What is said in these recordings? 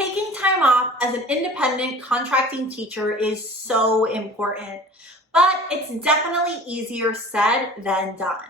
Taking time off as an independent contracting teacher is so important, but it's definitely easier said than done.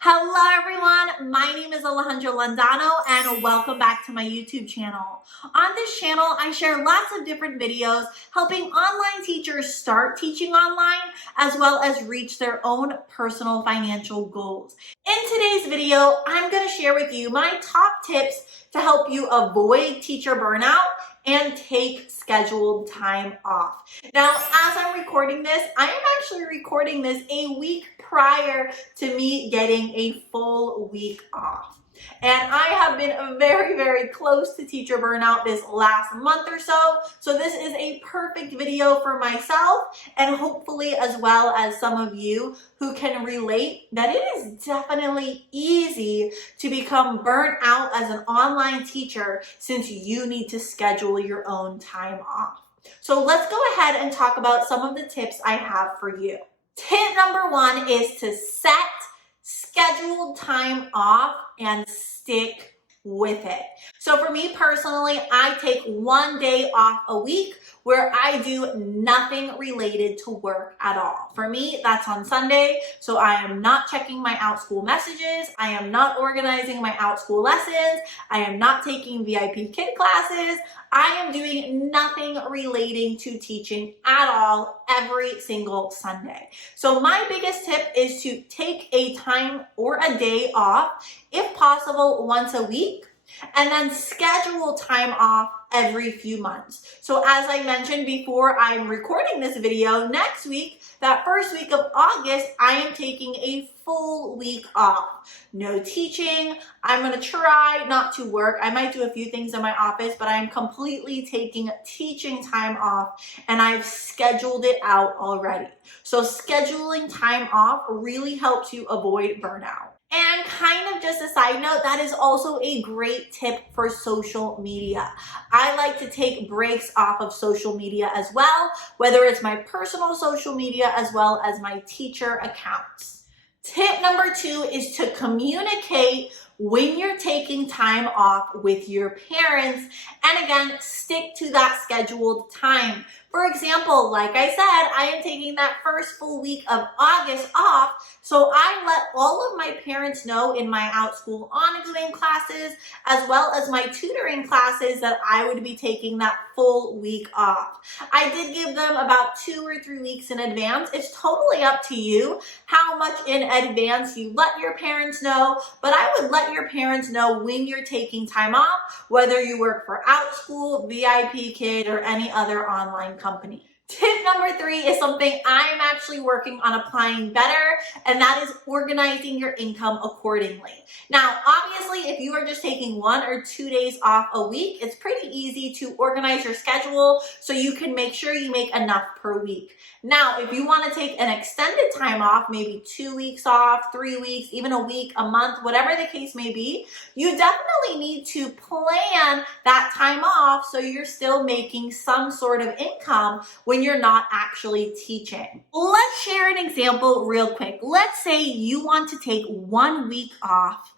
Hello everyone, my name is Alejandra Landano and welcome back to my YouTube channel. On this channel, I share lots of different videos helping online teachers start teaching online as well as reach their own personal financial goals. In today's video, I'm going to share with you my top tips to help you avoid teacher burnout and take scheduled time off. Now, as I'm recording this, I am actually recording this a week prior to me getting a full week off. And I have been very, very close to teacher burnout this last month or so. So this is a perfect video for myself and hopefully as well as some of you who can relate that it is definitely easy to become burnt out as an online teacher since you need to schedule your own time off. So let's go ahead and talk about some of the tips I have for you. Tip number one is to set scheduled time off and stick with it. So for me personally, I take one day off a week where I do nothing related to work at all. For me, that's on Sunday. So I am not checking my Outschool messages. I am not organizing my Outschool lessons. I am not taking VIPKID classes. I am doing nothing relating to teaching at all every single Sunday. So my biggest tip is to take a time or a day off, if possible, once a week, and then schedule time off every few months. So as I mentioned before I'm recording this video, next week, that first week of August, I am taking a full week off. No teaching. I'm going to try not to work. I might do a few things in my office, but I'm completely taking teaching time off and I've scheduled it out already. So scheduling time off really helps you avoid burnout. And kind of just a side note, that is also a great tip for social media. I like to take breaks off of social media as well, whether it's my personal social media as well as my teacher accounts. Tip number two is to communicate when you're taking time off with your parents, and again, stick to that scheduled time. For example, like I said, I am taking that first full week of August off, so I let all of my parents know in my Outschool ongoing classes, as well as my tutoring classes, that I would be taking that full week off. I did give them about 2 or 3 weeks in advance. It's totally up to you how much in advance you let your parents know, but I would let your parents know when you're taking time off, whether you work for Outschool, VIPKID, or any other online company. Tip number 3 is something I'm actually working on applying better, and that is organizing your income accordingly. Now, obviously, if you are just taking 1 or 2 days off a week, it's pretty easy to organize your schedule so you can make sure you make enough per week. Now, if you want to take an extended time off, maybe 2 weeks off, 3 weeks, even a week, a month, whatever the case may be, you definitely need to plan that time off so you're still making some sort of income when you're not actually teaching. Let's share an example real quick. Let's say you want to take 1 week off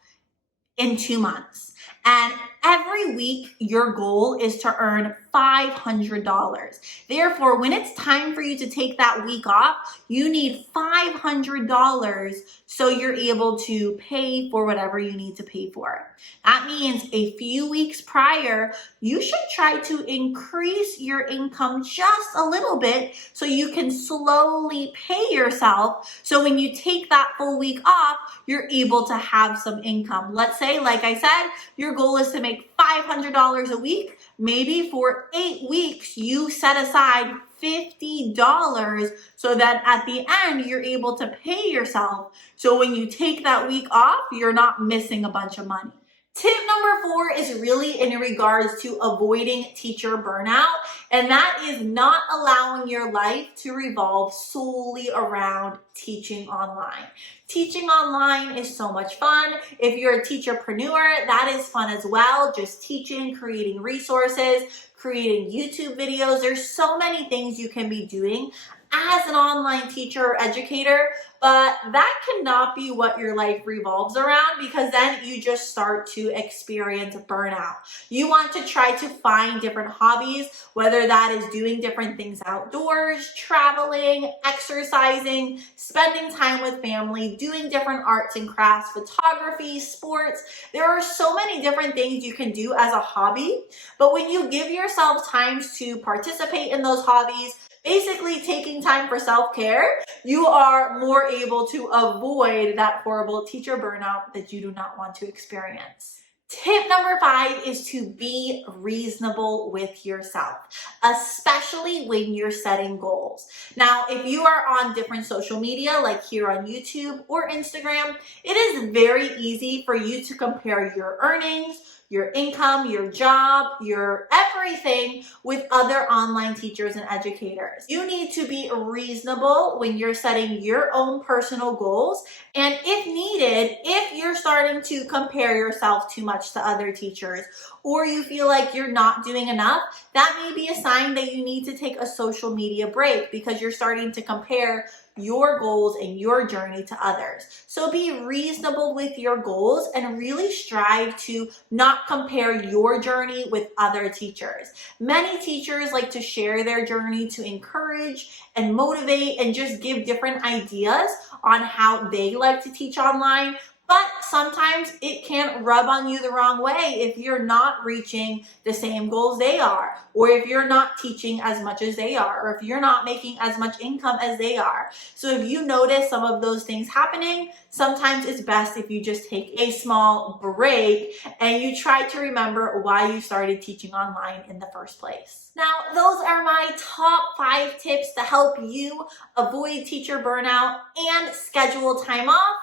in 2 months. And every week, your goal is to earn $500. Therefore, when it's time for you to take that week off, you need $500 so you're able to pay for whatever you need to pay for. That means a few weeks prior, you should try to increase your income just a little bit so you can slowly pay yourself. So when you take that full week off, you're able to have some income. Let's say, like I said, your goal is to make $500 a week. Maybe for 8 weeks, you set aside $50 so that at the end, you're able to pay yourself. So when you take that week off, you're not missing a bunch of money. Tip number 4 is really in regards to avoiding teacher burnout, and that is not allowing your life to revolve solely around teaching online. Teaching online is so much fun. If you're a teacherpreneur, that is fun as well. Just teaching, creating resources, creating YouTube videos. There's so many things you can be doing as an online teacher or educator, But that cannot be what your life revolves around, because then you just start to experience burnout. You want to try to find different hobbies, whether that is doing different things outdoors, traveling, exercising, spending time with family, doing different arts and crafts, photography, sports. There are so many different things you can do as a hobby, but when you give yourself times to participate in those hobbies, basically taking time for self-care, you are more able to avoid that horrible teacher burnout that you do not want to experience. Tip number 5 is to be reasonable with yourself, especially when you're setting goals. Now, if you are on different social media, like here on YouTube or Instagram, it is very easy for you to compare your earnings, your income, your job, your everything with other online teachers and educators. You need to be reasonable when you're setting your own personal goals. And if needed, if you're starting to compare yourself too much to other teachers, or you feel like you're not doing enough, that may be a sign that you need to take a social media break, because you're starting to compare your goals and your journey to others. So be reasonable with your goals and really strive to not compare your journey with other teachers. Many teachers like to share their journey to encourage and motivate and just give different ideas on how they like to teach online. But sometimes it can rub on you the wrong way if you're not reaching the same goals they are, or if you're not teaching as much as they are, or if you're not making as much income as they are. So if you notice some of those things happening, sometimes it's best if you just take a small break and you try to remember why you started teaching online in the first place. Now, those are my top 5 tips to help you avoid teacher burnout and schedule time off.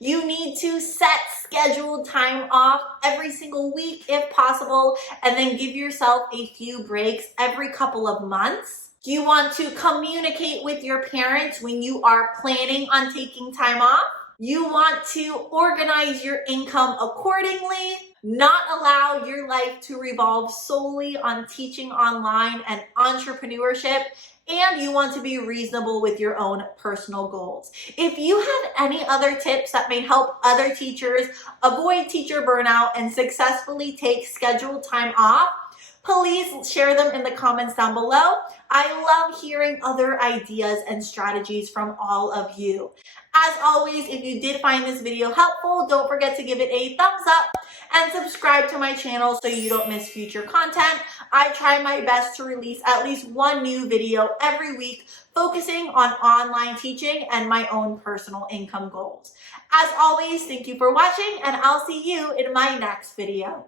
You need to set scheduled time off every single week if possible, and then give yourself a few breaks every couple of months. You want to communicate with your parents when you are planning on taking time off. You want to organize your income accordingly, not allow your life to revolve solely on teaching online and entrepreneurship, and you want to be reasonable with your own personal goals. If you have any other tips that may help other teachers avoid teacher burnout and successfully take scheduled time off, please share them in the comments down below. I love hearing other ideas and strategies from all of you. As always, if you did find this video helpful, don't forget to give it a thumbs up and subscribe to my channel so you don't miss future content. I try my best to release at least one new video every week, focusing on online teaching and my own personal income goals. As always, thank you for watching, and I'll see you in my next video.